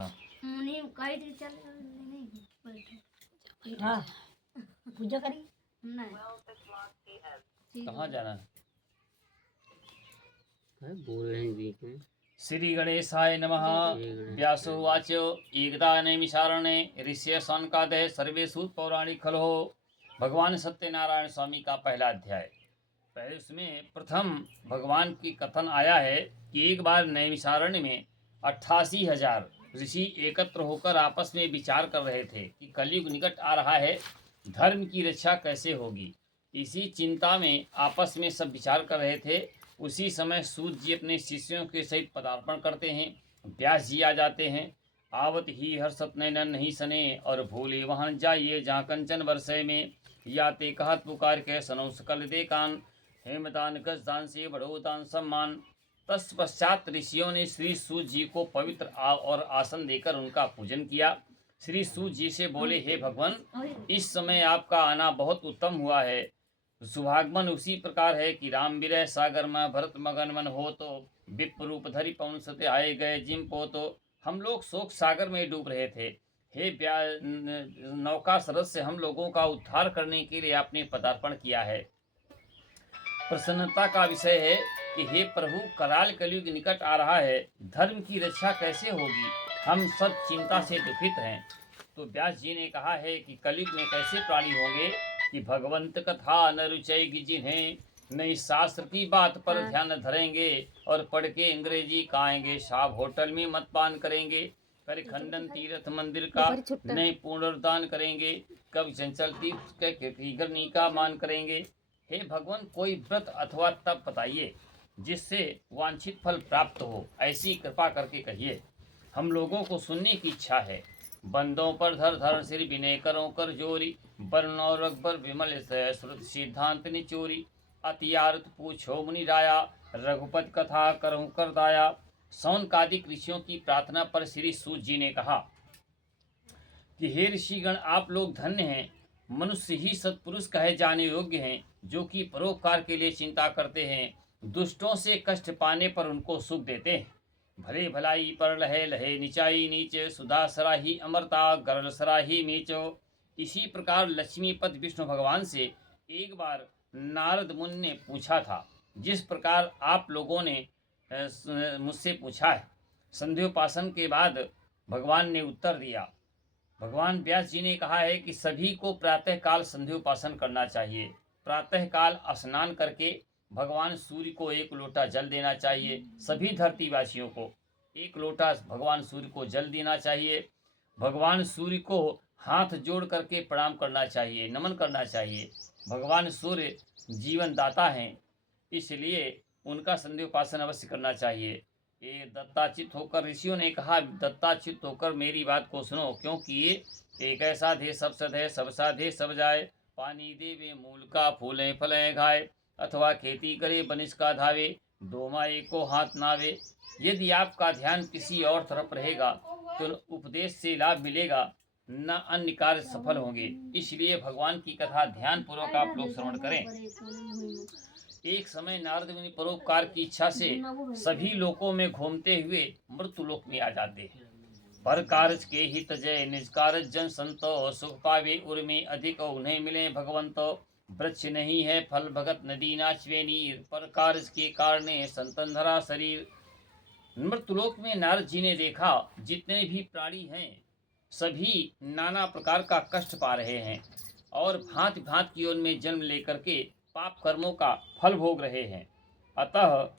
नहीं काइट चल नहीं बैठो हाँ पूजा करी नहीं कहाँ जाना है बोल रहे हैं बीच में। श्री गणेशाय नमः। व्यासोवाच एकदा नैमिषारण्ये ऋष्य सनकादय सर्वेषु पौराणिक खलो। भगवान सत्यनारायण स्वामी का पहला अध्याय। पहले उसमें प्रथम भगवान की कथन आया है कि एक बार नैमिषारण्य में 88,000 ऋषि एकत्र होकर आपस में विचार कर रहे थे कि कलयुग निकट आ रहा है, धर्म की रक्षा कैसे होगी। इसी चिंता में आपस में सब विचार कर रहे थे। उसी समय सूत जी अपने शिष्यों के सहित पदार्पण करते हैं। व्यास जी आ जाते हैं। आवत ही हर्षत नैनन नहीं सने और भूले वहां जाइए जहाँ कंचन वर्षय में। याते कहत पुकार के सनो सकल दे कान। हेमदान गज दान से बढ़ो दान सम्मान। तत्पश्चात ऋषियों ने श्री सूत जी को पवित्र और आसन देकर उनका पूजन किया। श्री सूत जी से बोले, हे भगवान, इस समय आपका आना बहुत उत्तम हुआ है। सुभागमन उसी प्रकार है कि राम विरह सागर में भरत मगन मन हो तो विप्र रूप धरि पवन सते आए गए जिम पो तो। हम लोग शोक सागर में डूब रहे थे। हे नौका सरस से हम लोगों का उद्धार करने के लिए आपने पदार्पण किया है। प्रसन्नता का विषय है कि हे प्रभु, कराल कलयुग निकट आ रहा है, धर्म की रक्षा कैसे होगी, हम सब चिंता से दुखित हैं। तो व्यास जी ने कहा है कि कलयुग में कैसे प्राणी होंगे कि भगवंत कथा न रुचेगी जिन्हें, नई शास्त्र की बात पर ध्यान धरेंगे और पढ़ के अंग्रेजी खाएंगे, शाब होटल में मत पान करेंगे, कर खंडन तीर्थ मंदिर का नए पुनरुद्धान करेंगे, कब चंचल तीर्थ के का मान करेंगे। हे भगवान, कोई व्रत अथवा तप बताइए जिससे वांछित फल प्राप्त हो, ऐसी कृपा करके कहिए। हम लोगों को सुनने की इच्छा है। बंदों पर धर धर सिर विनय करो कर जोरी, वर्ण और अकबर विमल श्रुत सिद्धांत निचोरी। अतियारत पूछो मुनि राया, रघुपत कथा करहु कर दाया। सौनकादिक ऋषियों की प्रार्थना पर श्री सूत जी ने कहा कि हे ऋषिगण, आप लोग धन्य हैं। मनुष्य ही सत्पुरुष कहे जाने योग्य हैं, जो कि परोपकार के लिए चिंता करते हैं, दुष्टों से कष्ट पाने पर उनको सुख देते हैं। भले भलाई पर लहे लहे निचाई नीचे, सुधा सराही अमरता गरल सराही नीचो। इसी प्रकार लक्ष्मीपति विष्णु भगवान से एक बार नारद मुनि ने पूछा था, जिस प्रकार आप लोगों ने मुझसे पूछा है। संध्योपासन के बाद भगवान ने उत्तर दिया। भगवान व्यास जी ने कहा है कि सभी को प्रातः काल संध्योपासन करना चाहिए। प्रातः काल स्नान करके भगवान सूर्य को 1 लोटा जल देना चाहिए। सभी धरतीवासियों को 1 लोटा भगवान सूर्य को जल देना चाहिए। भगवान सूर्य को हाथ जोड़ करके प्रणाम करना चाहिए, नमन करना चाहिए। भगवान सूर्य जीवन दाता हैं, इसलिए उनका संध्योपासन अवश्य करना चाहिए। ये दत्ताचित होकर ऋषियों ने कहा, दत्ताचित होकर मेरी बात को सुनो, क्योंकि ये एक ऐसा दे सब सद है, सब साधे सब जाए। पानी देवे मूल का, फूलें फलें खाए, अथवा खेती करे बनिश का धावे, दोमाए को हाथ नावे। यदि आपका ध्यान किसी और तरफ रहेगा तो उपदेश से लाभ मिलेगा, न अन्य कार्य सफल होंगे। इसलिए भगवान की कथा ध्यान पूर्वक आप लोग श्रवण करें। एक समय नारद मुनि परोपकार की इच्छा से सभी लोकों में घूमते हुए मृत्युलोक में आ जाते हैं। पर कारज के हित जय निज कारज जन संतो, सुख पावे उर्मी अधिक उन्हें मिले भगवंतो। वृक्ष नहीं है फल भगत नदी नाचवे नीर, पर कारज के कारणे संतन धरा शरीर। मृत्युलोक में नारद जी ने देखा, जितने भी प्राणी हैं सभी नाना प्रकार का कष्ट पा रहे हैं और भांति भांति की उनमें जन्म लेकर के पाप कर्मों का फल भोग रहे हैं। अतः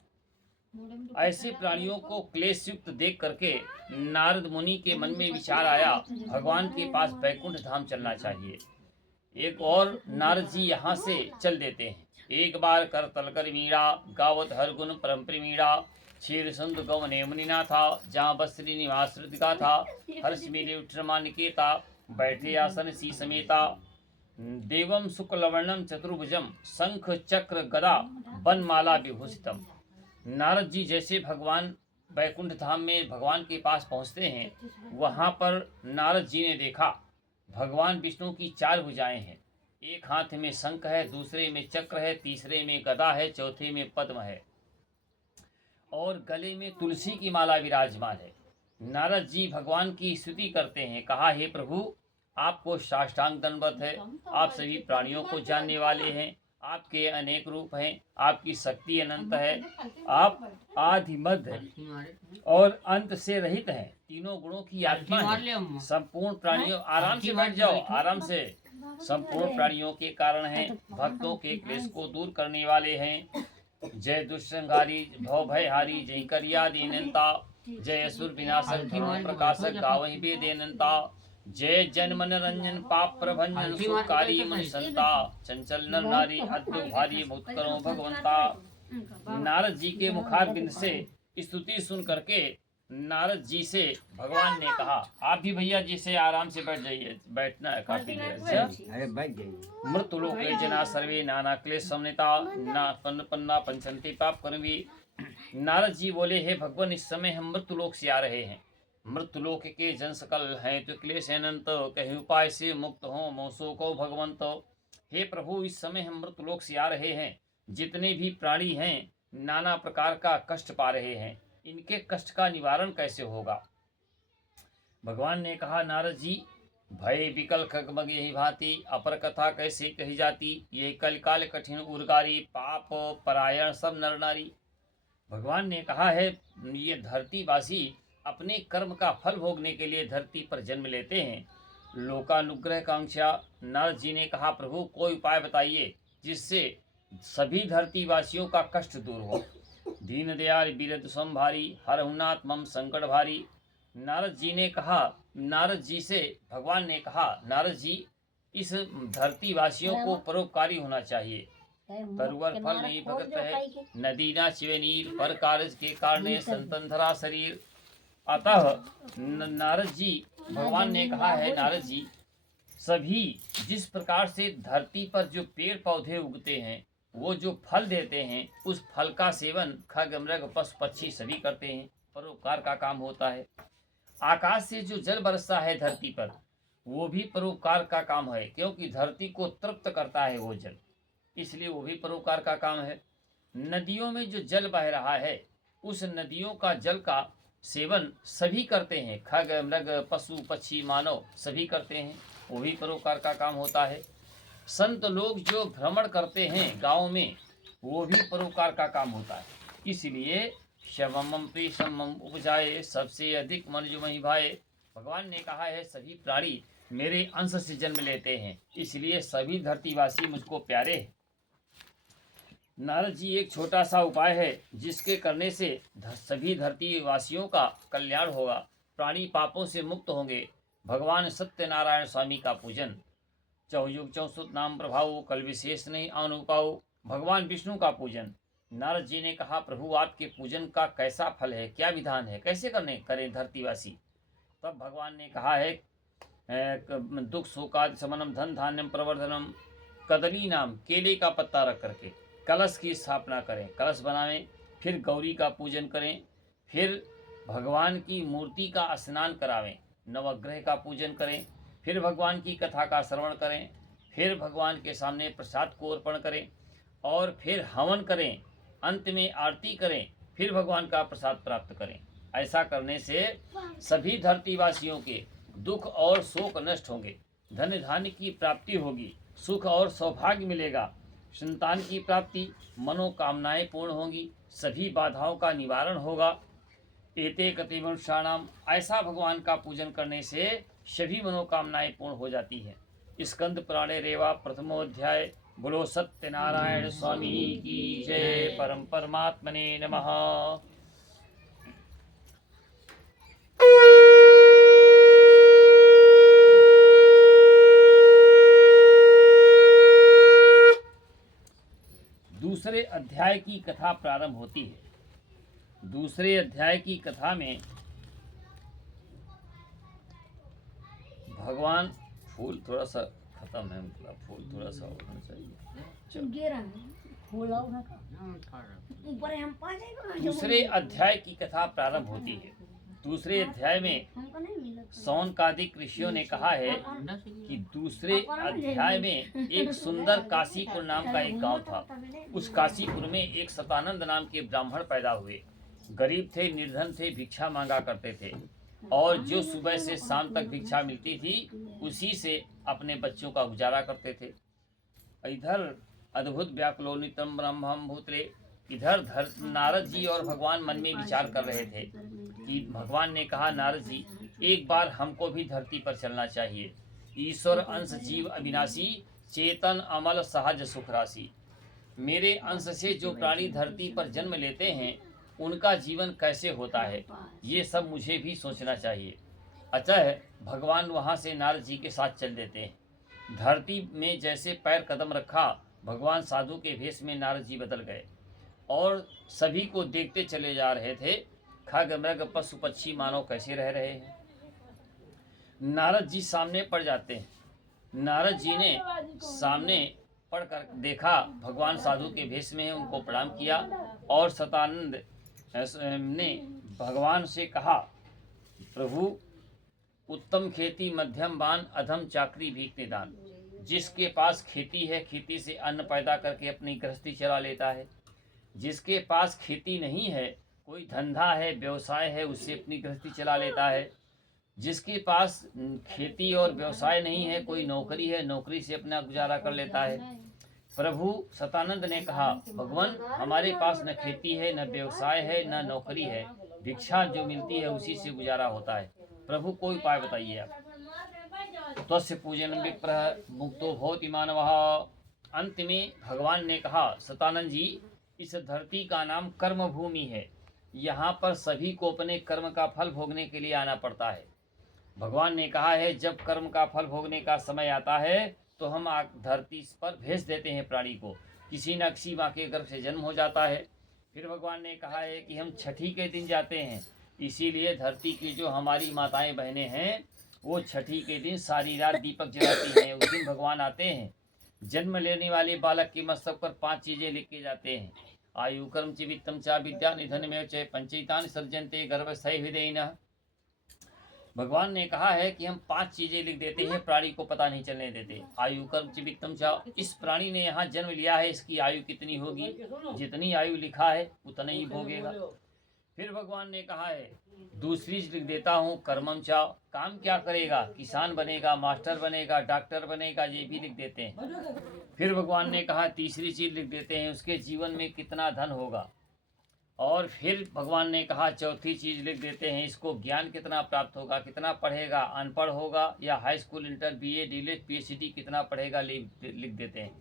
ऐसे प्राणियों को क्लेश युक्त देख करके नारद मुनि के मन में विचार आया, भगवान के पास बैकुंठ धाम चलना चाहिए। एक और नारद जी यहाँ से चल देते हैं। एक बार कर तलकर मीरा, गावत हर गुण परम प्रेमीड़ा। क्षीर सुंद गवने मुनिना था, जहाँ बस्त्री निवास का था। हर्ष मेरे उठरमा निकेता, बैठे आसन सी समेता। देवम शुक्लवर्णम चतुर्भुजम, शंख चक्र गदा वनमाला विभूषितम। नारद जी जैसे भगवान बैकुंठ धाम में भगवान के पास पहुँचते हैं, वहाँ पर नारद जी ने देखा भगवान विष्णु की 4 भुजाएं हैं। एक हाथ में शंख है, दूसरे में चक्र है, तीसरे में गदा है, चौथे में पद्म है और गले में तुलसी की माला विराजमान है। नारद जी भगवान की स्तुति करते हैं। कहा, हे प्रभु, आपको साष्टांग दंडवत है। आप सभी प्राणियों को जानने वाले हैं। आपके अनेक रूप हैं। आपकी शक्ति अनंत है। आप आदि मध्य और अंत से रहित हैं। तीनों गुणों की आत्मा है। संपूर्ण प्राणियों, आराम से बैठ जाओ, आराम से। संपूर्ण प्राणियों के कारण हैं। भक्तों के क्लेश को दूर करने वाले हैं। जय दुष्संहारी भव भयहारी, जय करिया दीनंता, जय असुर विनाशक धर्म प्रकाशक, गावहि वेदेनंता। जय जन मन रंजन पाप प्रभंजन, सुकारी मन संता, चंचल नर नारी अद्भुत भारी, मुक्त करो भगवंता। नारद जी के मुखारबिंद से स्तुति सुन करके नारद जी से भगवान ने कहा, आप भी भैया जी से आराम से बैठ जाइए, बैठना है काफी देर। अरे बैठ जाइए। मृत्युलोके जना सर्वे नाना क्लेश समन्विता, ना पन्ना पंचंती पाप कर्मी। नारद जी बोले, हे भगवान, इस समय हम मृत्युलोक से आ रहे हैं। मृत्युलोक के जन सकल हैं तो क्लेश अनंत, कहीं उपाय से मुक्त हो मोसो को भगवंत। हे प्रभु, इस समय हम मृत्युलोक से आ रहे हैं। जितने भी प्राणी हैं नाना प्रकार का कष्ट पा रहे हैं। इनके कष्ट का निवारण कैसे होगा? भगवान ने कहा, नारद जी, भय विकल खगमग यही भांति, अपर कथा कैसे कही जाती। ये कल काल कठिन उर्गारी, पाप परायण सब नर नारी। भगवान ने कहा है, ये धरतीवासी अपने कर्म का फल भोगने के लिए धरती पर जन्म लेते हैं। लोकानुग्रह कांक्षा। नारद जी ने कहा, प्रभु, कोई उपाय बताइए जिससे सभी धरतीवासियों का कष्ट दूर हो। दीन दयाल बीरद संभारी, हरहुनाथ मम संकट भारी। नारद जी ने कहा, नारद जी से भगवान ने कहा, नारद जी, इस धरतीवासियों को परोपकारी होना चाहिए। तरुवर फल नहीं भगत है, नदी ना शिवे नीर, पर कारज के कारण संतन धरा शरीर। अतः नारद जी, भगवान ने कहा है, नारद जी, सभी जिस प्रकार से धरती पर जो पेड़ पौधे उगते हैं, वो जो फल देते हैं, उस फल का सेवन खग मृग पशु पक्षी सभी करते हैं। परोपकार का काम होता है। आकाश से जो जल बरसता है धरती पर, वो भी परोपकार का काम है, क्योंकि धरती को तृप्त करता है वो जल, इसलिए वो भी परोपकार का काम है। नदियों में जो जल बह रहा है, उस नदियों का जल का सेवन सभी करते हैं। खग मृग पशु पक्षी मानव सभी करते हैं, वो भी परोपकार का काम होता है। संत लोग जो भ्रमण करते हैं गाँव में, वो भी परोपकार का काम होता है। इसलिए शवमम प्रीशमम उपजाए, सबसे अधिक मन जो मही भाए। भगवान ने कहा है, सभी प्राणी मेरे अंश से जन्म लेते हैं, इसलिए सभी धरतीवासी मुझको प्यारे हैं। नारद जी, एक छोटा सा उपाय है जिसके करने से सभी धरतीवासियों का कल्याण होगा, प्राणी पापों से मुक्त होंगे। भगवान सत्यनारायण स्वामी का पूजन। चौयुग चौसुत नाम प्रभाव, कल विशेष नहीं अनुपाओ। भगवान विष्णु का पूजन। नारद जी ने कहा, प्रभु, आपके पूजन का कैसा फल है, क्या विधान है, कैसे करें धरतीवासी? तब भगवान ने कहा है, दुख शोकादि शमनम, धन धान्यम प्रवर्धनम। कदली नाम केले का पत्ता रख करके कलश की स्थापना करें, कलश बनावें, फिर गौरी का पूजन करें, फिर भगवान की मूर्ति का स्नान करावें, नवग्रह का पूजन करें, फिर भगवान की कथा का श्रवण करें, फिर भगवान के सामने प्रसाद को अर्पण करें और फिर हवन करें, अंत में आरती करें, फिर भगवान का प्रसाद प्राप्त करें। ऐसा करने से सभी धरतीवासियों के दुख और शोक नष्ट होंगे, धन धान्य की प्राप्ति होगी, सुख और सौभाग्य मिलेगा, संतान की प्राप्ति, मनोकामनाएं पूर्ण होंगी, सभी बाधाओं का निवारण होगा। एते कति मनुष्याणाम, ऐसा भगवान का पूजन करने से सभी मनोकामनाएं पूर्ण हो जाती हैं। स्कंद पुराणे रेवा प्रथमोध्याय। बोलो सत्यनारायण स्वामी की जय। परम परमात्मने नमः। दूसरे अध्याय की कथा प्रारंभ होती है। दूसरे अध्याय की कथा में भगवान, फूल थोड़ा सा खत्म है, मतलब फूल थोड़ा सा होना चाहिए। गिरा है। फूल आओ ना ऊपर हम पा जाएगा। दूसरे अध्याय की कथा प्रारंभ होती है। दूसरे अध्याय में हमको नहीं मिला। सौनकादिक ऋषियों ने कहा है कि दूसरे अध्याय में एक सुंदर काशीपुर नाम का एक गांव था। उस काशीपुर में एक सतानंद नाम के ब्राह्मण पैदा हुए। गरीब थे, निर्धन थे, भिक्षा मांगा करते थे। और जो सुबह से शाम तक भिक्षा मिलती थी उसी से अपने बच्चों का गुजारा करते थे। इधर अद्भुत व्याकुलोनितम ब्रह्मम भूतले, इधर नारद जी और भगवान मन में विचार कर रहे थे कि भगवान ने कहा, नारद जी एक बार हमको भी धरती पर चलना चाहिए। ईश्वर अंश जीव अविनाशी, चेतन अमल सहज सुख राशि। मेरे अंश से जो प्राणी धरती पर जन्म लेते हैं उनका जीवन कैसे होता है, ये सब मुझे भी सोचना चाहिए। अतः भगवान वहाँ से नारद जी के साथ चल देते हैं। धरती में जैसे पैर कदम रखा, भगवान साधु के भेष में नारद जी बदल गए और सभी को देखते चले जा रहे थे। खग मृग पशु पक्षी मानव कैसे रह रहे हैं। नारद जी सामने पड़ जाते हैं। नारद जी ने सामने पढ़कर देखा भगवान साधु के भेष में है, उनको प्रणाम किया और सतानंद ने भगवान से कहा, प्रभु उत्तम खेती मध्यम बान अधम चाकरी भीख निदान। जिसके पास खेती है खेती से अन्न पैदा करके अपनी गृहस्थी चला लेता है। जिसके पास खेती नहीं है, कोई धंधा है व्यवसाय है, उससे अपनी गृहस्थी चला लेता है। जिसके पास खेती और व्यवसाय नहीं है, कोई नौकरी है, नौकरी से अपना गुजारा कर लेता है। प्रभु सतानंद ने कहा, भगवान हमारे पास न खेती है, न व्यवसाय है, न नौकरी है, भिक्षा जो मिलती है उसी से गुजारा होता है। प्रभु कोई उपाय बताइए आप। त्वस्य पूजन विप्रः मुक्तो भवति मानवः। अंत में भगवान ने कहा, सतानंद जी इस धरती का नाम कर्म भूमि है। यहाँ पर सभी को अपने कर्म का फल भोगने के लिए आना पड़ता है। भगवान ने कहा है, जब कर्म का फल भोगने का समय आता है तो हम धरती पर भेज देते हैं प्राणी को। किसी न किसी माँ के गर्भ से जन्म हो जाता है। फिर भगवान ने कहा है कि हम छठी के दिन जाते हैं। इसीलिए धरती की जो हमारी माताएं बहनें हैं वो छठी के दिन सारी रात दीपक जलाती हैं। उस दिन भगवान आते हैं। जन्म लेने वाले बालक के मस्तक पर 5 चीज़ें लिख के जाते हैं। आयु कर्म च वित्तम च विद्या निधन में च पंचैतानि सर्जन्ते गर्भस्थै हृदयिनः। भगवान ने कहा है कि हम 5 चीजें लिख देते हैं, प्राणी को पता नहीं चलने देते। आयु कर्म च वित्तम च, इस प्राणी ने यहाँ जन्म लिया है, इसकी आयु कितनी होगी, जितनी आयु लिखा है उतना ही भोगेगा। फिर भगवान ने कहा है दूसरी लिख देता हूँ कर्मम च, काम क्या करेगा, किसान बनेगा, मास्टर बनेगा, डॉक्टर बनेगा, ये भी लिख देते हैं। फिर भगवान ने कहा तीसरी चीज लिख देते हैं उसके जीवन में कितना धन होगा। और फिर भगवान ने कहा चौथी चीज लिख देते हैं इसको ज्ञान कितना प्राप्त होगा, कितना पढ़ेगा, अनपढ़ होगा या high school inter BA DElEd PhD कितना पढ़ेगा लिख देते हैं।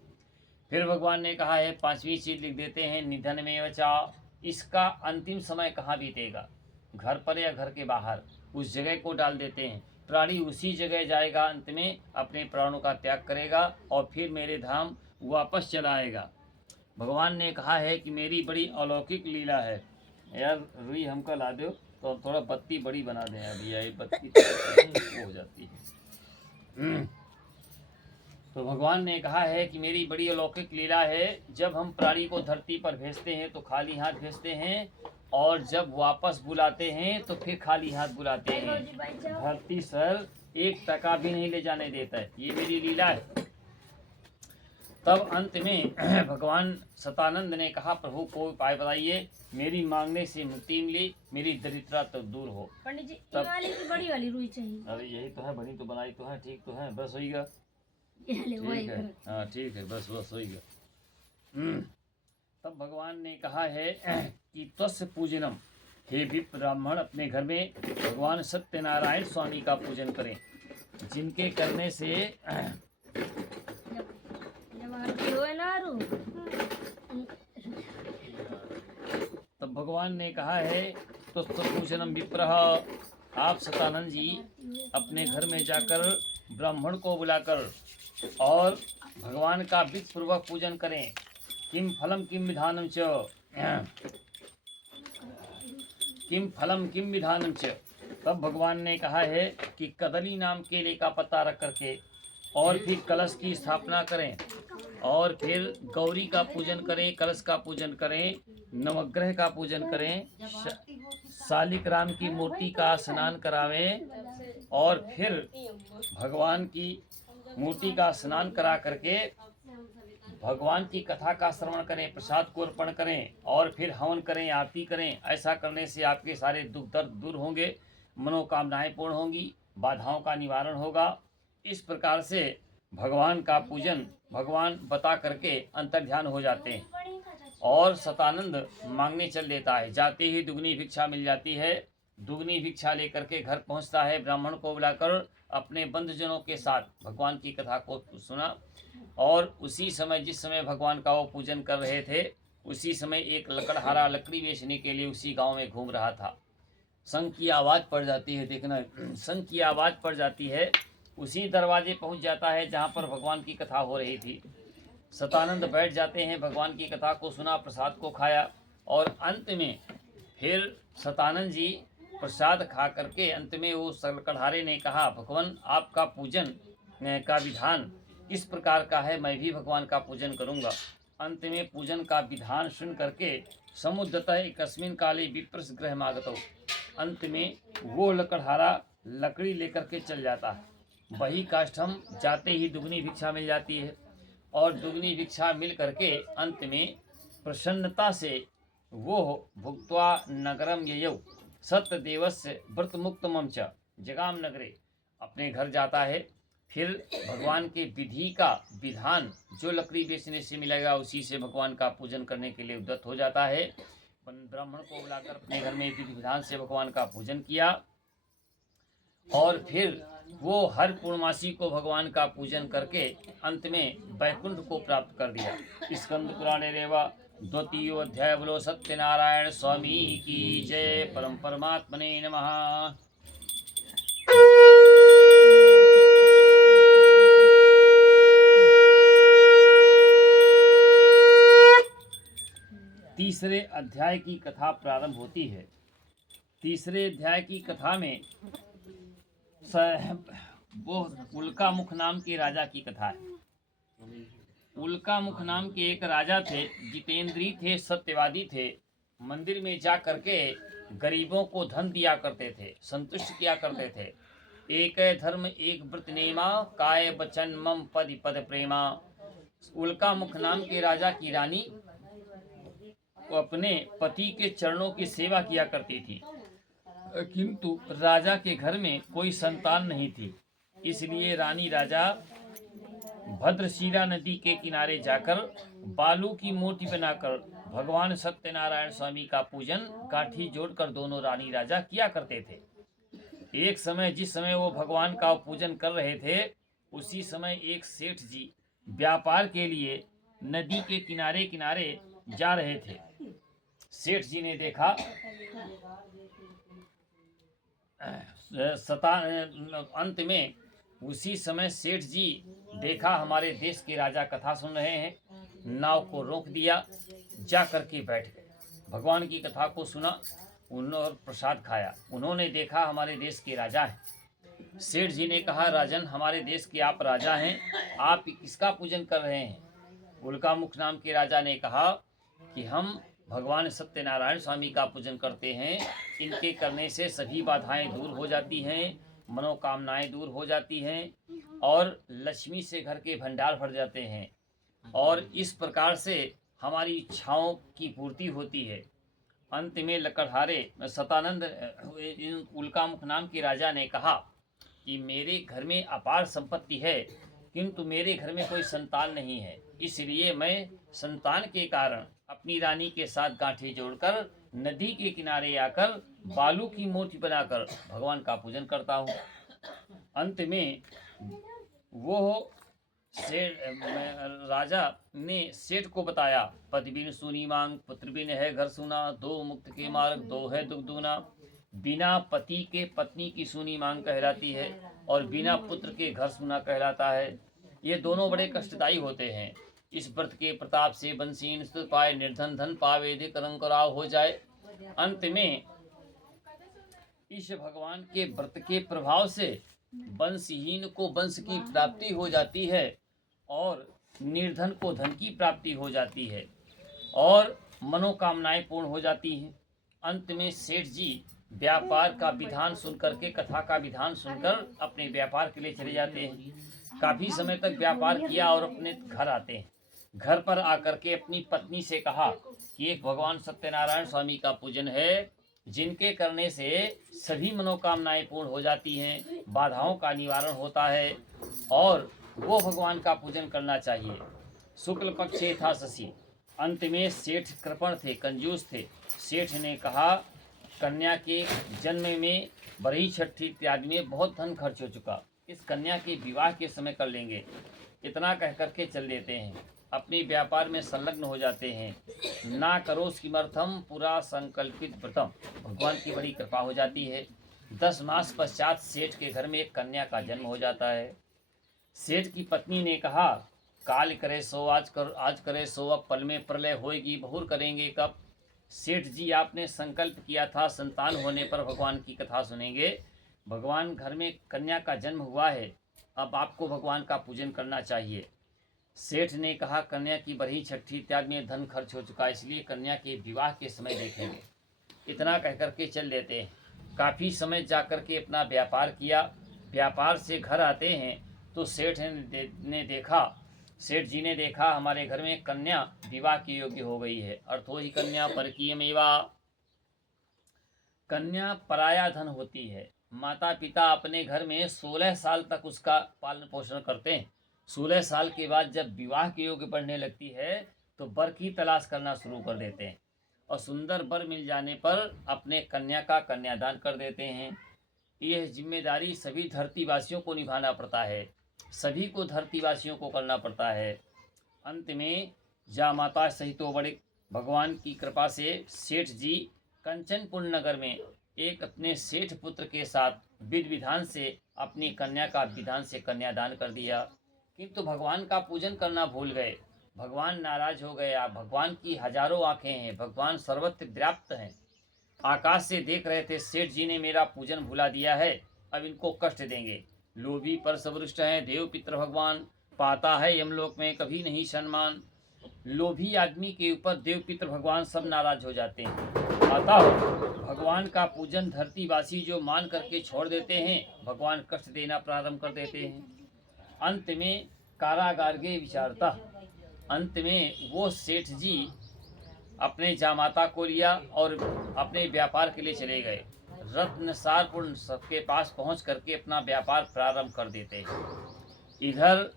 फिर भगवान ने कहा है 5वीं चीज लिख देते हैं निधन में बचा, इसका अंतिम समय कहाँ बीतेगा, घर पर या घर के बाहर, उस जगह को डाल देते हैं। प्राणी उसी जगह जाएगा, अंत में अपने प्राणों का त्याग करेगा और फिर मेरे धाम वापस चला आएगा। भगवान ने कहा है कि मेरी बड़ी अलौकिक लीला है। यार रुई हमको ला दो तो थोड़ा बत्ती बड़ी बना दें अभी, ये बत्ती तो हो जाती है। तो भगवान ने कहा है कि मेरी बड़ी अलौकिक लीला है। जब हम प्राणी को धरती पर भेजते हैं तो खाली हाथ भेजते हैं और जब वापस बुलाते हैं तो फिर खाली हाथ बुलाते हैं। धरती सर 1 टका भी नहीं ले जाने देता है, ये मेरी लीला है। तब अंत में भगवान सतानंद ने कहा प्रभु को उपाय बताइए, मेरी मांगने से मुक्ति मिली, मेरी दरिद्रता तो दूर हो। पंडित जी वाली की बड़ी वाली रुई चाहिए। अरे यही तो है, बनी तो बनाई तो है, ठीक तो है, बस होइगा, ये ले वही ठीक है, हाँ ठीक है, बस होइगा। तब भगवान ने कहा है कि त्वस्य पूजनम, हे विप्र ब्राह्मण अपने घर में भगवान सत्यनारायण स्वामी का पूजन करें, जिनके करने से तब भगवान ने कहा है तो पूजनम विप्रह, आप सतानंद जी अपने घर में जाकर ब्राह्मण को बुलाकर और भगवान का विधि पूर्वक पूजन करें। किम फलम किम विधानम च, किम फलम किम विधानम च। तब भगवान ने कहा है कि कदली नाम केले का पत्ता रख करके और फिर कलश की स्थापना करें और फिर गौरी का पूजन करें, कलश का पूजन करें, नवग्रह का पूजन करें, शालिक राम की मूर्ति का स्नान करावें और फिर भगवान की मूर्ति का स्नान करा करके भगवान की कथा का श्रवण करें, प्रसाद को अर्पण करें और फिर हवन करें, आरती करें। ऐसा करने से आपके सारे दुख दर्द दूर होंगे, मनोकामनाएं पूर्ण होंगी, बाधाओं का निवारण होगा। इस प्रकार से भगवान का पूजन भगवान बता करके अंतर्ध्यान हो जाते हैं और सतानंद मांगने चल देता है। जाते ही दुगनी भिक्षा मिल जाती है। दुगनी भिक्षा लेकर के घर पहुंचता है। ब्राह्मण को बुलाकर अपने बंधुजनों के साथ भगवान की कथा को सुना और उसी समय जिस समय भगवान का वो पूजन कर रहे थे उसी समय एक लकड़हारा लकड़ी बेचने के लिए उसी गांव में घूम रहा था। शंख की आवाज़ पड़ जाती है, देखना शंख की आवाज़ पड़ जाती है। उसी दरवाजे पहुंच जाता है जहां पर भगवान की कथा हो रही थी। सतानंद बैठ जाते हैं, भगवान की कथा को सुना, प्रसाद को खाया और अंत में फिर सतानंद जी प्रसाद खा करके अंत में वो लकड़हारे ने कहा, भगवान आपका पूजन का विधान इस प्रकार का है, मैं भी भगवान का पूजन करूंगा। अंत में पूजन का विधान सुन करके समुद्रतः एकस्मिन् काले विप्रस गृहमागतौ, अंत में वो लकड़हारा लकड़ी लेकर के चल जाता है। वही काष्ठम जाते ही दुगनी भिक्षा मिल जाती है और दुगनी भिक्षा मिल करके अंत में प्रसन्नता से वो भुक्त्वा नगरम ययौ सत्यदेवस्य व्रतमुक्तमं च जगाम नगरे, अपने घर जाता है। फिर भगवान के विधि का विधान जो लकड़ी बेचने से मिलेगा उसी से भगवान का पूजन करने के लिए उद्यत हो जाता है। ब्राह्मण को बुलाकर अपने घर में विधि विधान से भगवान का पूजन किया और फिर वो हर पूर्णमासी को भगवान का पूजन करके अंत में वैकुंठ को प्राप्त कर दिया। स्कंद पुराणे रेवा द्वितीय अध्याय। बोलो सत्यनारायण स्वामी की जय। परम परमात्मने नमः। तीसरे अध्याय की कथा प्रारंभ होती है। तीसरे अध्याय की कथा में वो उल्कामुख नाम के राजा की कथा है। उल्कामुख नाम के एक राजा थे, जितेंद्री थे, सत्यवादी थे। मंदिर में जा करके गरीबों को धन दिया करते थे, संतुष्ट किया करते थे। एक धर्म एक व्रत नेमा, काय बचन मम पद पद प्रेमा। उल्कामुख नाम के राजा की रानी अपने पति के चरणों की सेवा किया करती थी, किंतु राजा के घर में कोई संतान नहीं थी। इसलिए रानी राजा भद्रशिला नदी के किनारे जाकर बालू की मूर्ति बनाकर भगवान सत्यनारायण स्वामी का पूजन काठी जोड़कर दोनों रानी राजा किया करते थे। एक समय जिस समय वो भगवान का पूजन कर रहे थे उसी समय एक सेठ जी व्यापार के लिए नदी के किनारे किनारे जा रहे थे। सेठ जी ने देखा अंत में उसी समय सेठ जी देखा हमारे देश के राजा कथा सुन रहे हैं, नाव को रोक दिया, जा करके बैठ गए। भगवान की कथा को सुना, उन्होंने प्रसाद खाया। उन्होंने देखा हमारे देश के राजा हैं। सेठ जी ने कहा, राजन हमारे देश के आप राजा हैं, आप किसका पूजन कर रहे हैं? उल्कामुख नाम के राजा ने कहा कि हम भगवान सत्यनारायण स्वामी का पूजन करते हैं। इनके करने से सभी बाधाएं दूर हो जाती हैं, मनोकामनाएं दूर हो जाती हैं और लक्ष्मी से घर के भंडार भर जाते हैं और इस प्रकार से हमारी इच्छाओं की पूर्ति होती है। अंत में लकड़हारे सतानंद उल्कामुख नाम के राजा ने कहा कि मेरे घर में अपार संपत्ति है किंतु मेरे घर में कोई संतान नहीं है, इसलिए मैं संतान के कारण अपनी रानी के साथ गांठें जोड़कर नदी के किनारे आकर बालू की मूर्ति बनाकर भगवान का पूजन करता हूँ। अंत में वो राजा ने सेठ को बताया, पति बिन सुनी मांग, पुत्र बिन है घर सुना, दो मुक्त के मार्ग, दो है दुख दूना। बिना पति के पत्नी की सुनी मांग कहलाती है और बिना पुत्र के घर सुना कहलाता है। ये दोनों बड़े कष्टदायी होते हैं। इस व्रत के प्रताप से बंसीन स्तुत पाए, निर्धन धन पावे, अधिक रंगराव हो जाए। अंत में इस भगवान के व्रत के प्रभाव से वंशहीन को वंश की प्राप्ति हो जाती है और निर्धन को धन की प्राप्ति हो जाती है और मनोकामनाएं पूर्ण हो जाती हैं। अंत में सेठ जी व्यापार का विधान सुनकर के कथा का विधान सुनकर अपने व्यापार के लिए चले जाते हैं। काफी समय तक व्यापार किया और अपने घर आते हैं। घर पर आकर के अपनी पत्नी से कहा कि एक भगवान सत्यनारायण स्वामी का पूजन है, जिनके करने से सभी मनोकामनाएं पूर्ण हो जाती हैं, बाधाओं का निवारण होता है और वो भगवान का पूजन करना चाहिए। शुक्ल पक्षे था शशि। अंत में सेठ कृपण थे, कंजूस थे। सेठ ने कहा कन्या के जन्म में बरही छठी इत्यादि में बहुत धन खर्च हो चुका, इस कन्या के विवाह के समय कर लेंगे। इतना कह करके चल देते हैं, अपने व्यापार में संलग्न हो जाते हैं। ना करो किमर्थम पूरा संकल्पित व्रतम, भगवान की बड़ी कृपा हो जाती है। 10 मास पश्चात सेठ के घर में एक कन्या का जन्म हो जाता है। सेठ की पत्नी ने कहा काल करे सो आज करे सो अब पल में प्रलय होएगी, बहुर करेंगे कब। सेठ जी आपने संकल्प किया था संतान होने पर भगवान की कथा सुनेंगे। भगवान घर में कन्या का जन्म हुआ है, अब आपको भगवान का पूजन करना चाहिए। सेठ ने कहा कन्या की बरही छठी इत्यादि में धन खर्च हो चुका, इसलिए कन्या के विवाह के समय देखेंगे। इतना कह करके चल देते हैं। काफ़ी समय जा कर के अपना व्यापार किया। व्यापार से घर आते हैं तो सेठ जी ने देखा हमारे घर में कन्या विवाह के योग्य हो गई है। अर्थो ही कन्या परकीयमेवा, कन्या पराया धन होती है। माता पिता अपने घर में 16 साल तक उसका पालन पोषण करते हैं। 16 साल के बाद जब विवाह के योग्य बढ़ने लगती है तो वर की तलाश करना शुरू कर देते हैं और सुंदर वर मिल जाने पर अपने कन्या का कन्यादान कर देते हैं। यह जिम्मेदारी सभी धरतीवासियों को निभाना पड़ता है, सभी को धरतीवासियों को करना पड़ता है। अंत में जामाता सहित बड़े भगवान की कृपा से सेठ जी कंचनपुर नगर में एक अपने सेठ पुत्र के साथ विधि विधान से अपनी कन्या का विधान से कन्यादान कर दिया। किंतु भगवान का पूजन करना भूल गए, भगवान नाराज हो गए। भगवान की हजारों आंखें हैं, भगवान सर्वत्र व्याप्त हैं। आकाश से देख रहे थे सेठ जी ने मेरा पूजन भुला दिया है, अब इनको कष्ट देंगे। लोभी पर सबृष्ट हैं देव पितर भगवान, पाता है यमलोक में कभी नहीं सम्मान। लोभी आदमी के ऊपर देव पितर भगवान सब नाराज हो जाते हैं। अतः भगवान का पूजन धरतीवासी जो मान करके छोड़ देते हैं, भगवान कष्ट देना प्रारंभ कर देते हैं। अंत में कारागार के विचारता, अंत में वो सेठ जी अपने जामाता को लिया और अपने व्यापार के लिए चले गए। रत्नसारपुर सबके पास पहुंच करके अपना व्यापार प्रारंभ कर देते हैं। इधर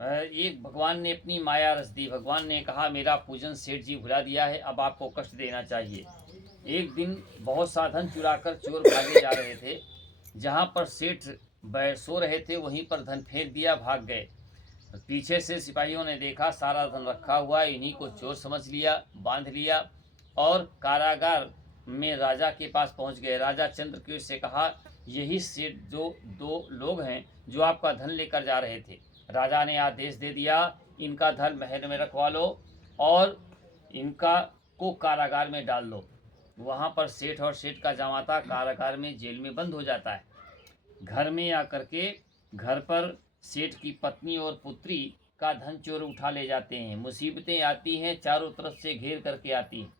एक भगवान ने अपनी माया रच दी। भगवान ने कहा मेरा पूजन सेठ जी भुला दिया है, अब आपको कष्ट देना चाहिए। एक दिन बहुत साधन चुराकर चोर भागे जा रहे थे, जहाँ पर सेठ सो रहे थे वहीं पर धन फेंक दिया, भाग गए। पीछे से सिपाहियों ने देखा सारा धन रखा हुआ है, इन्हीं को चोर समझ लिया, बांध लिया और कारागार में राजा के पास पहुंच गए। राजा चंद्रकेतु से कहा यही सेठ जो 2 लोग हैं जो आपका धन लेकर जा रहे थे। राजा ने आदेश दे दिया इनका धन महल में रखवा लो और इनका को कारागार में डाल दो। वहाँ पर सेठ और सेठ का जामाता कारागार में जेल में बंद हो जाता है। घर में आकर के घर पर सेठ की पत्नी और पुत्री का धन चोर उठा ले जाते हैं। मुसीबतें आती हैं, चारों तरफ से घेर करके आती हैं।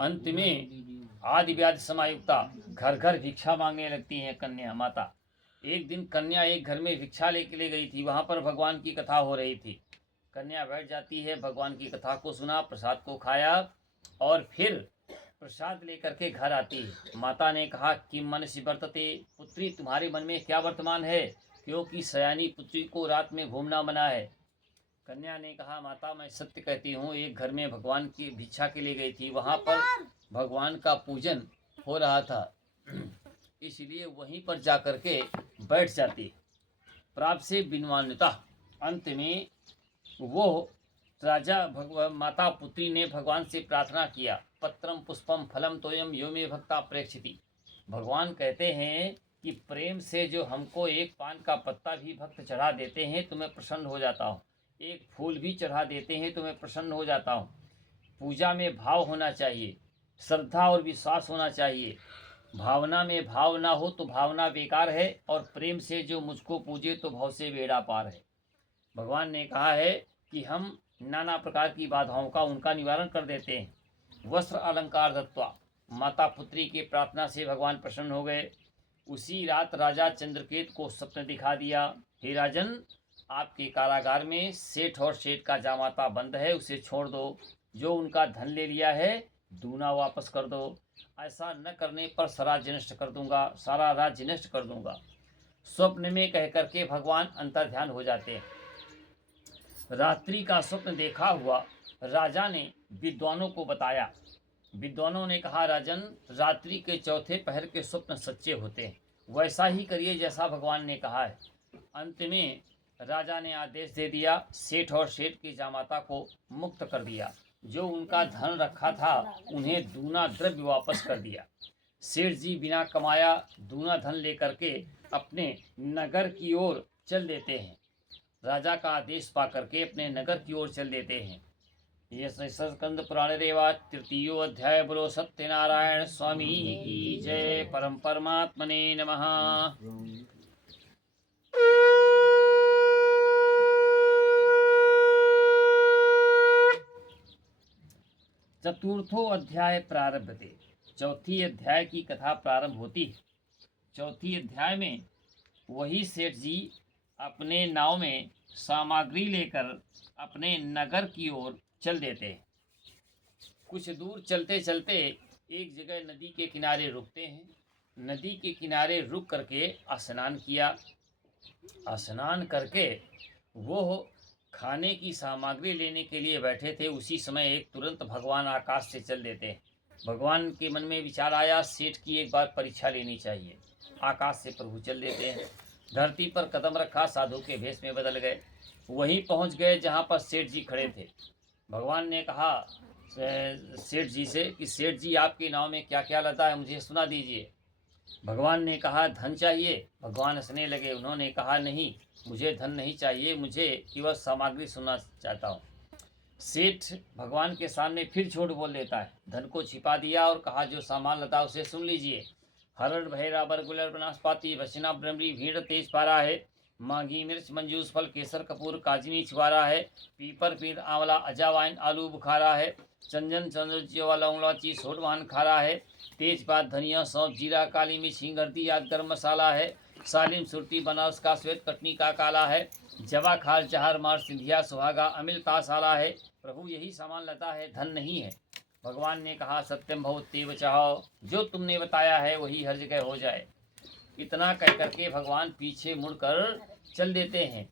अंत में आदि व्याधि समायुक्ता घर घर भिक्षा मांगने लगती हैं कन्या माता। एक दिन कन्या एक घर में भिक्षा लेके ले गई थी, वहाँ पर भगवान की कथा हो रही थी। कन्या बैठ जाती है, भगवान की कथा को सुना, प्रसाद को खाया और फिर प्रसाद लेकर के घर आती है। माता ने कहा कि मन से वर्तते, पुत्री तुम्हारे मन में क्या वर्तमान है, क्योंकि सयानी पुत्री को रात में घूमना मना है। कन्या ने कहा माता मैं सत्य कहती हूँ, एक घर में भगवान की भिक्षा के लिए गई थी, वहाँ पर भगवान का पूजन हो रहा था, इसलिए वहीं पर जाकर के बैठ जाती। प्राप्त से बिनवान्यता। अंत में वो राजा भगवान माता पुत्री ने भगवान से प्रार्थना किया पत्रम पुष्पम फलम तोयम यो मे भक्ता प्रेक्षिति। भगवान कहते हैं कि प्रेम से जो हमको एक पान का पत्ता भी भक्त चढ़ा देते हैं तो मैं प्रसन्न हो जाता हूँ, एक फूल भी चढ़ा देते हैं तो मैं प्रसन्न हो जाता हूँ। पूजा में भाव होना चाहिए, श्रद्धा और विश्वास होना चाहिए। भावना में भाव ना हो तो भावना बेकार है, और प्रेम से जो मुझको पूजे तो भाव से बेड़ा पार है। भगवान ने कहा है कि हम नाना प्रकार की बाधाओं का उनका निवारण कर देते हैं। वस्त्र अलंकार दत्वा, माता पुत्री की प्रार्थना से भगवान प्रसन्न हो गए। उसी रात राजा चंद्रकेतु को स्वप्न दिखा दिया, हे राजन आपके कारागार में सेठ और सेठ का जामाता बंद है, उसे छोड़ दो। जो उनका धन ले लिया है दूना वापस कर दो, ऐसा न करने पर सारा राज्य नष्ट कर दूंगा, सारा राज्य नष्ट कर दूंगा। स्वप्न में कह करके भगवान अंतर्ध्यान हो जाते हैं। रात्रि का स्वप्न देखा हुआ राजा ने विद्वानों को बताया। विद्वानों ने कहा, राजन, रात्रि के चौथे पहर के स्वप्न सच्चे होते हैं, वैसा ही करिए जैसा भगवान ने कहा है। अंत में राजा ने आदेश दे दिया, सेठ और सेठ की जामाता को मुक्त कर दिया। जो उनका धन रखा था उन्हें दूना द्रव्य वापस कर दिया। सेठ जी बिना कमाया दूना धन लेकर के अपने नगर की ओर चल देते हैं। राजा का आदेश पा करके अपने नगर की ओर चल देते हैं। ये स्कंद पुराण रेवा तृतीयो अध्याय। बोलो सत्यनारायण स्वामी की जय। परम परमात्मने नमः। चतुर्थो अध्याय प्रारभते। चौथी अध्याय की कथा प्रारंभ होती है। चौथी अध्याय में वही सेठ जी अपने नाव में सामग्री लेकर अपने नगर की ओर चल देते हैं। कुछ दूर चलते चलते एक जगह नदी के किनारे रुकते हैं। नदी के किनारे रुक करके स्नान किया। स्नान करके वो खाने की सामग्री लेने के लिए बैठे थे। उसी समय एक तुरंत भगवान आकाश से चल देते हैं। भगवान के मन में विचार आया, सेठ की एक बार परीक्षा लेनी चाहिए। आकाश से प्रभु चल देते हैं। धरती पर कदम रखा, साधु के भेष में बदल गए। वहीं पहुंच गए जहां पर सेठ जी खड़े थे। भगवान ने कहा सेठ जी से कि सेठ जी, आपकी नाव में क्या क्या लदा है, मुझे सुना दीजिए। भगवान ने कहा, धन चाहिए? भगवान हंसने लगे। उन्होंने कहा, नहीं, मुझे धन नहीं चाहिए, मुझे केवल सामग्री सुनना चाहता हूँ। सेठ भगवान के सामने फिर झूठ बोल देता है। धन को छिपा दिया और कहा, जो सामान लता उसे सुन लीजिए। हरड़ भैरा बरगुलर बनास्पाती भसना ब्रह्मरी भीड़ तेज पारा है। मांगी मिर्च मंजूस फल केसर कपूर काजनी छुआरा है। पीपर पीर आंवला अजावाइन आलू बुखारा है। चंदन चंद्रवा लौंगलाची सोडवान खारा है। तेजपात धनिया सौंफ जीरा काली मिर्च हिंग हल्दी आदि गर्म मसाला है। सालिम सुरती बनारस का श्वेत कटनी का काला है। जवा खाल जहर मार सिंधिया सुहागा अमिल तासाला है। प्रभु, यही सामान लता है, धन नहीं है। भगवान ने कहा, सत्यम भवत्येव चाहो, जो तुमने बताया है वही हर जगह हो जाए। इतना कह करके भगवान पीछे मुड़कर चल देते हैं।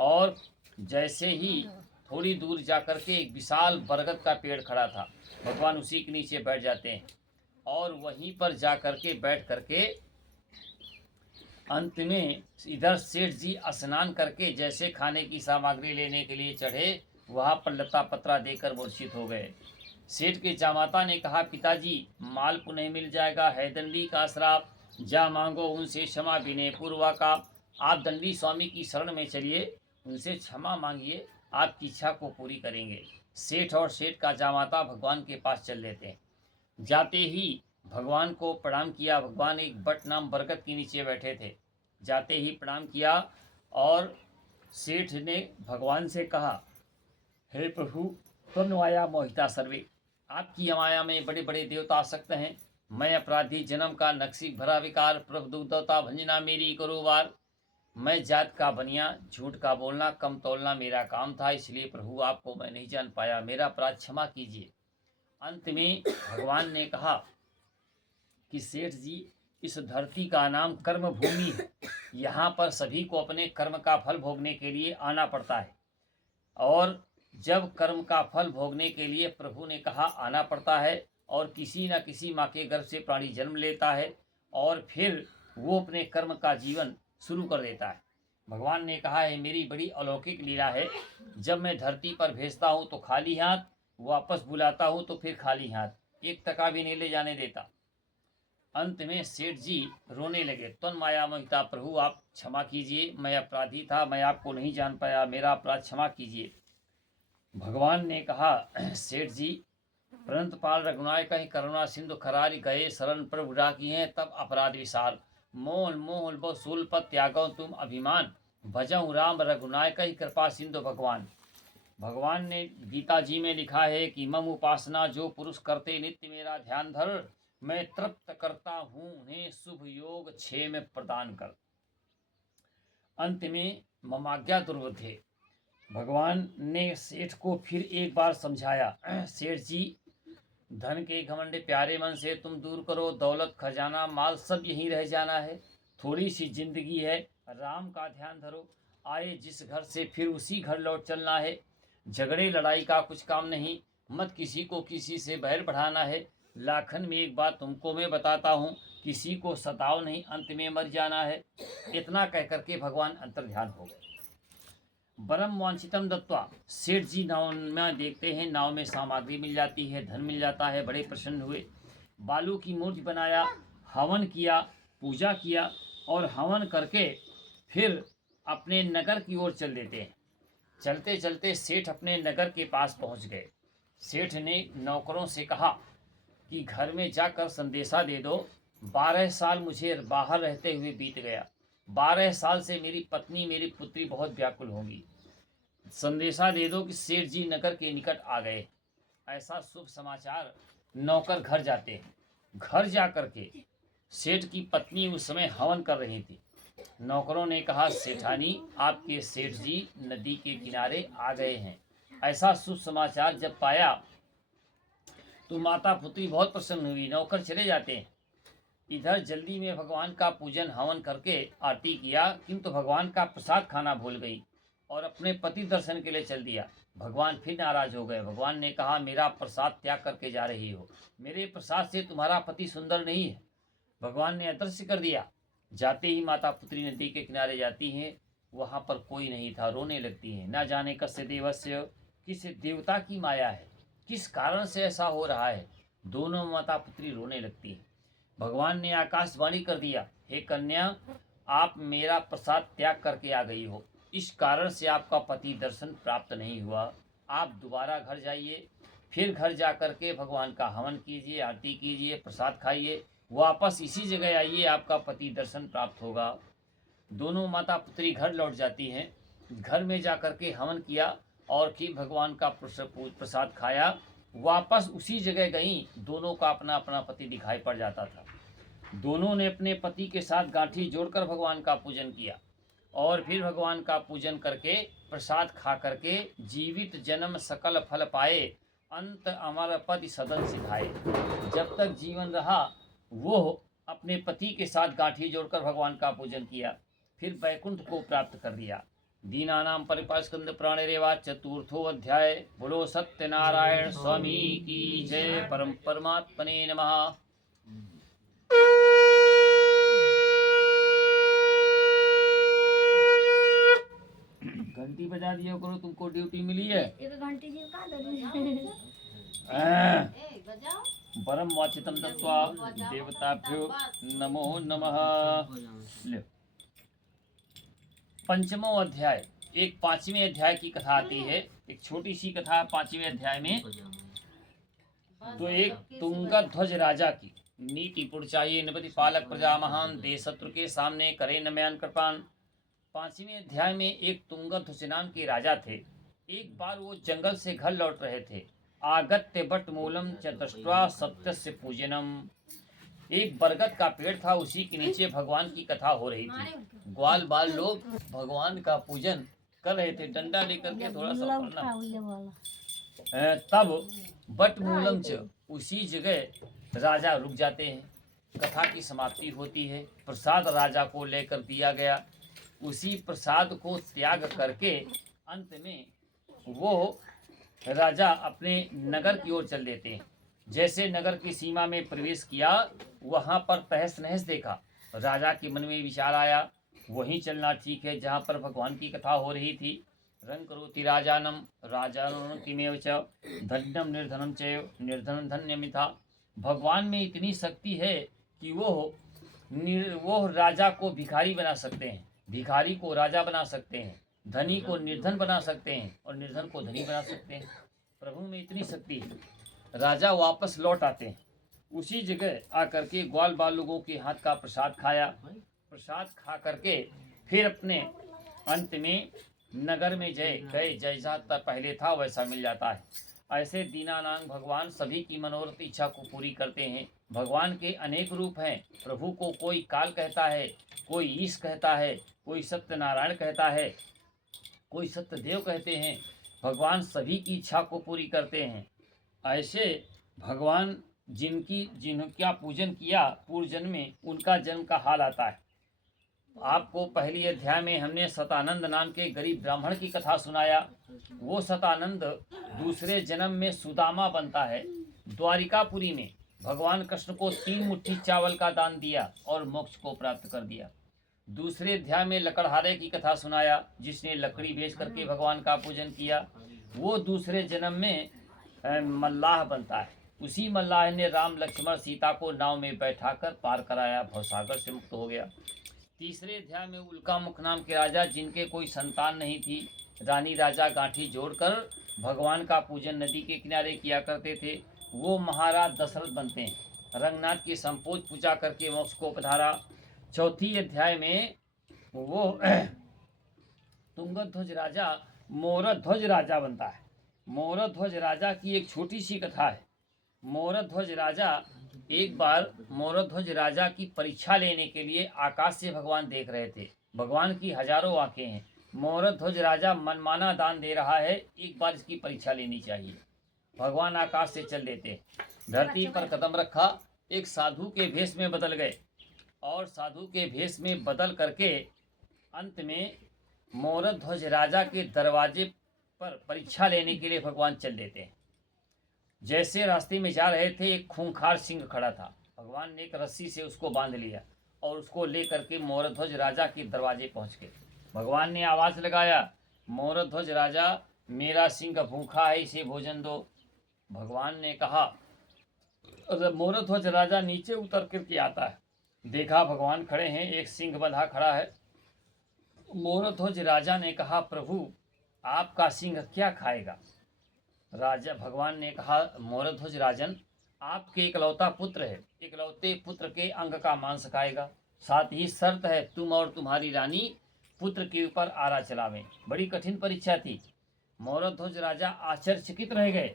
और जैसे ही थोड़ी दूर जाकर के एक विशाल बरगद का पेड़ खड़ा था, भगवान उसी के नीचे बैठ जाते हैं। और वहीं पर जा करके बैठ करके अंत में इधर सेठ जी स्नान करके जैसे खाने की सामग्री लेने के लिए चढ़े, वहाँ पर लता पत्रा देकर मूर्छित हो गए। सेठ के जामाता ने कहा, पिताजी, माल पुनः मिल जाएगा, है दंडी का श्राप, जा मांगो उनसे क्षमा विनय पूर्वा का। आप दंडी स्वामी की शरण में चलिए, उनसे क्षमा मांगिए, आपकी इच्छा को पूरी करेंगे। सेठ और सेठ का जामाता भगवान के पास चल देते हैं। जाते ही भगवान को प्रणाम किया। भगवान एक बट नाम बरगद के नीचे बैठे थे। जाते ही प्रणाम किया और सेठ ने भगवान से कहा, हे प्रभु, त्वन्माया मोहिता सर्वे, आपकी माया में बड़े बड़े देवता आसक्त हैं। मैं अपराधी जन्म का नक्सी भरा विकार, प्रभु दुग्धता भंजना मेरी करो वार। मैं जात का बनिया, झूठ का बोलना कम तोलना मेरा काम था, इसलिए प्रभु आपको मैं नहीं जान पाया, मेरा अपराध क्षमा कीजिए। अंत में भगवान ने कहा कि सेठ जी, इस धरती का नाम कर्म भूमि है। यहाँ पर सभी को अपने कर्म का फल भोगने के लिए आना पड़ता है। और जब कर्म का फल भोगने के लिए प्रभु ने कहा आना पड़ता है, और किसी न किसी माँ के गर्भ से प्राणी जन्म लेता है और फिर वो अपने कर्म का जीवन शुरू कर देता है। भगवान ने कहा है, मेरी बड़ी अलौकिक लीला है। जब मैं धरती पर भेजता हूँ तो खाली हाथ, वापस बुलाता हूँ तो फिर खाली हाथ, एक टका भी नहीं ले जाने देता। अंत में सेठ जी रोने लगे। त्वन्माया मोहिता, प्रभु आप क्षमा कीजिए, मैं अपराधी था, मैं आपको नहीं जान पाया, मेरा अपराध क्षमा कीजिए। भगवान ने कहा, सेठ जी, परंत पाल रघुनाय कहीं करुणा सिंधु खरारी गए, शरण प्रभु राखी हैं तब अपराध विशाल। मोल मोल बो सूल पत त्यागो तुम अभिमान, भजऊ राम रघुनाय कहीं कृपा सिंधु भगवान। भगवान ने गीता जी में लिखा है कि मम उपासना जो पुरुष करते नित्य मेरा ध्यान धर, मैं तृप्त करता हूँ उन्हें शुभ योग क्षेम प्रदान कर। अंत में ममाज्ञा दुर्बुद्धे। भगवान ने सेठ को फिर एक बार समझाया, सेठ जी, धन के घमंड प्यारे मन से तुम दूर करो, दौलत खजाना माल सब यहीं रह जाना है। थोड़ी सी जिंदगी है, राम का ध्यान धरो। आए जिस घर से फिर उसी घर लौट चलना है। झगड़े लड़ाई का कुछ काम नहीं, मत किसी को किसी से बैर बढ़ाना है। लाखन में एक बात तुमको मैं बताता हूँ, किसी को सताओ नहीं, अंत में मर जाना है। इतना कह करके भगवान अंतर्ध्यान हो गए। परम वांछितम दत्वा, सेठ जी नाव में देखते हैं, नाव में सामग्री मिल जाती है, धन मिल जाता है, बड़े प्रसन्न हुए। बालू की मूर्ति बनाया, हवन किया, पूजा किया और हवन करके फिर अपने नगर की ओर चल देते हैं। चलते चलते सेठ अपने नगर के पास पहुंच गए। सेठ ने नौकरों से कहा कि घर में जाकर संदेशा दे दो, 12 साल मुझे बाहर रहते हुए बीत गया, 12 साल से मेरी पत्नी मेरी पुत्री बहुत व्याकुल होंगी। संदेशा दे दो कि सेठ जी नगर के निकट आ गए। ऐसा शुभ समाचार नौकर घर जाते हैं। घर जा कर के सेठ की पत्नी उस समय हवन कर रही थी। नौकरों ने कहा, सेठानी आपके सेठ जी नदी के किनारे आ गए हैं। ऐसा शुभ समाचार जब पाया तो माता पुत्री बहुत प्रसन्न हुई। नौकर चले जाते हैं। इधर जल्दी में भगवान का पूजन हवन करके आरती किया, किंतु भगवान का प्रसाद खाना भूल गई और अपने पति दर्शन के लिए चल दिया। भगवान फिर नाराज हो गए। भगवान ने कहा, मेरा प्रसाद त्याग करके जा रही हो, मेरे प्रसाद से तुम्हारा पति सुंदर नहीं है। भगवान ने अदृश्य कर दिया। जाते ही माता पुत्री नदी के किनारे जाती हैं, वहाँ पर कोई नहीं था, रोने लगती हैं। ना जाने कस्य देवस्य, किस देवता की माया है, किस कारण से ऐसा हो रहा है। दोनों माता पुत्री रोने लगती हैं। भगवान ने आकाशवाणी कर दिया, हे कन्या, आप मेरा प्रसाद त्याग करके आ गई हो, इस कारण से आपका पति दर्शन प्राप्त नहीं हुआ। आप दोबारा घर जाइए, फिर घर जा कर के भगवान का हवन कीजिए, आरती कीजिए, प्रसाद खाइए, वापस इसी जगह आइए, आपका पति दर्शन प्राप्त होगा। दोनों माता पुत्री घर लौट जाती हैं। घर में जा कर के हवन किया और फिर भगवान का प्रसाद खाया, वापस उसी जगह गई। दोनों का अपना अपना पति दिखाई पड़ जाता था। दोनों ने अपने पति के साथ गांठी जोड़कर भगवान का पूजन किया और फिर भगवान का पूजन करके प्रसाद खा करके जीवित जन्म सकल फल पाए, अंत अमर पद सदन सिधाए। जब तक जीवन रहा वो अपने पति के साथ गांठी जोड़कर भगवान का पूजन किया, फिर वैकुंठ को प्राप्त कर दिया। दीनानाम परिपास्कंद प्राणेरेवा चतुर्थो अध्याय। बोलो सत्यनारायण स्वामी की जय। परम परमात्मने नमः। घंटी बजा दिया करो, तुमको ड्यूटी मिली है। एक घंटे जी का परम वाचितम दत्वा देवताभ्यो नमो नमः। ले पंचमो अध्याय। एक 5वें अध्याय की कथा आती है। एक छोटी सी कथा 5वें अध्याय में। तो एक तुंगध्वज राजा की नीति पुर चाहिए, नृपति पालक प्रजा महान, देश शत्रु के सामने करे नमयान कृपान। 5वें अध्याय में एक तुंगध्वज नाम के राजा थे। एक बार वो जंगल से घर लौट रहे थे। आगत्य बट मूलम च दृष्ट्वा सत्यस्य पूजनम। एक बरगद का पेड़ था, उसी के नीचे भगवान की कथा हो रही थी। ग्वाल बाल लोग भगवान का पूजन कर रहे थे, डंडा लेकर के थोड़ा सा पढ़ना। तब बट मूलम च, उसी जगह राजा रुक जाते हैं। कथा की समाप्ति होती है। प्रसाद राजा को लेकर दिया गया। उसी प्रसाद को त्याग करके अंत में वो राजा अपने नगर की ओर चल देते हैं। जैसे नगर की सीमा में प्रवेश किया, वहाँ पर तहस नहस देखा। राजा के मन में विचार आया, वहीं चलना ठीक है जहाँ पर भगवान की कथा हो रही थी। रंग करोति राजानम राजानतिमेव च धन्यम निर्धनम चैव निर्धनम धन्यमिथा। भगवान में इतनी शक्ति है कि वो राजा को भिखारी बना सकते हैं, भिखारी को राजा बना सकते हैं, धनी को निर्धन बना सकते हैं और निर्धन को धनी बना सकते हैं। प्रभु में इतनी शक्ति है। राजा वापस लौट आते हैं। उसी जगह आकर के ग्वाल बाल लोगों के हाथ का प्रसाद खाया। प्रसाद खा करके फिर अपने अंत में नगर में गए जैसा पहले था वैसा मिल जाता है। ऐसे दीनानांग भगवान सभी की मनोरथ इच्छा को पूरी करते हैं। भगवान के अनेक रूप हैं। प्रभु को कोई काल कहता है, कोई ईश कहता है, कोई सत्यनारायण कहता है, कोई सत्यदेव कहते हैं। भगवान सभी की इच्छा को पूरी करते हैं। ऐसे भगवान जिनका पूजन किया पूर्व जन्म में, उनका जन्म का हाल आता है। आपको पहली अध्याय में हमने सतानंद नाम के गरीब ब्राह्मण की कथा सुनाया। वो सतानंद दूसरे जन्म में सुदामा बनता है। द्वारिकापुरी में भगवान कृष्ण को 3 मुट्ठी चावल का दान दिया और मोक्ष को प्राप्त कर दिया। दूसरे अध्याय में लकड़हारे की कथा सुनाया, जिसने लकड़ी बेच करके भगवान का पूजन किया। वो दूसरे जन्म में मल्लाह बनता है। उसी मल्लाह ने राम लक्ष्मण सीता को नाव में बैठाकर पार कराया, भवसागर से मुक्त हो गया। तीसरे अध्याय में उल्का मुख नाम के राजा, जिनके कोई संतान नहीं थी, रानी राजा गांठी जोड़कर भगवान का पूजन नदी के किनारे किया करते थे, वो महाराज दशरथ बनते हैं। रंगनाथ की संपोज पूजा करके मोक्ष को पधारा। चौथी अध्याय में वो तुंगध्वज राजा मोरध्वज राजा बनता है। मोरध्वज राजा की एक छोटी सी कथा है। मोरध्वज राजा एक बार मोरध्वज राजा की परीक्षा लेने के लिए आकाश से भगवान देख रहे थे। भगवान की हजारों आंखें हैं। मोरध्वज राजा मनमाना दान दे रहा है, एक बार इसकी परीक्षा लेनी चाहिए। भगवान आकाश से चल देते, धरती पर कदम रखा, एक साधु के भेष में बदल गए और साधु के भेष में बदल करके अंत में मोरध्वज राजा के दरवाजे पर परीक्षा लेने के लिए भगवान चल देते हैं। जैसे रास्ते में जा रहे थे, एक खूंखार सिंह खड़ा था। भगवान ने एक रस्सी से उसको बांध लिया और उसको ले करके मोरध्वज राजा के दरवाजे पहुंच गए। भगवान ने आवाज़ लगाया, मोरध्वज राजा, मेरा सिंह भूखा है, इसे भोजन दो। भगवान ने कहा, मोरध्वज राजा नीचे उतर करके आता है, देखा भगवान खड़े हैं, एक सिंह बंधा खड़ा है। मोरध्वज राजा ने कहा, प्रभु आपका सिंह क्या खाएगा? राजा भगवान ने कहा, मोरध्वज राजन, आपके इकलौता पुत्र है, इकलौते पुत्र के अंग का मांस खाएगा। साथ ही शर्त है, तुम और तुम्हारी रानी पुत्र के ऊपर आरा चलावें। बड़ी कठिन परीक्षा थी। मोरध्वज राजा आश्चर्यचकित रह गए।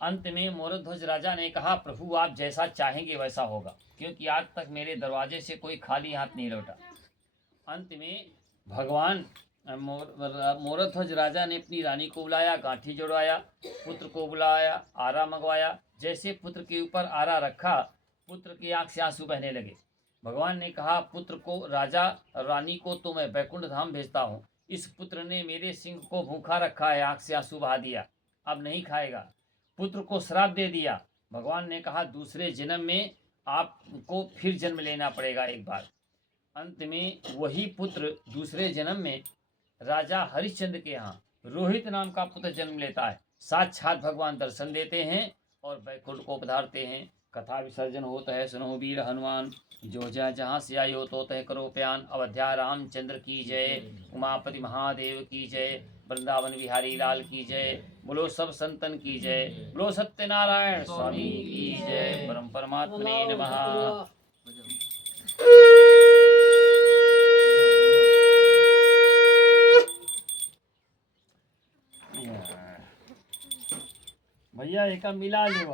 अंत में मोरध्वज राजा ने कहा, प्रभु आप जैसा चाहेंगे वैसा होगा, क्योंकि आज तक मेरे दरवाजे से कोई खाली हाथ नहीं लौटा। अंत में भगवान मोरध्वज राजा ने अपनी रानी को बुलाया, गांठी जोड़वाया, पुत्र को बुलाया, आरा मंगवाया। जैसे पुत्र के ऊपर आरा रखा, पुत्र की आंख से आंसू बहने लगे। भगवान ने कहा, पुत्र को, राजा रानी को तो मैं बैकुंठ धाम भेजता हूँ, इस पुत्र ने मेरे सिंह को भूखा रखा है, आंख से आंसू बहा दिया, अब नहीं खाएगा। पुत्र को श्राप दे दिया। भगवान ने कहा, दूसरे जन्म में आपको फिर जन्म लेना पड़ेगा एक बार। अंत में वही पुत्र दूसरे जन्म में राजा हरिश्चंद्र के यहाँ रोहित नाम का पुत्र जन्म लेता है। साक्षात भगवान दर्शन देते हैं और बैकुंठ को पधारते हैं। कथा विसर्जन होता है, सुनो वीर हनुमान, जो जहाँ से आयो तो तय करो प्यान। अवध्या रामचंद्र की जय, उमापति महादेव की जय, वृंदावन बिहारी लाल की जय, बोलो सब संतन की जय, बोलो सत्यनारायण स्वामी की जय, परम परमात्मने नमः। भैया एक मिला ले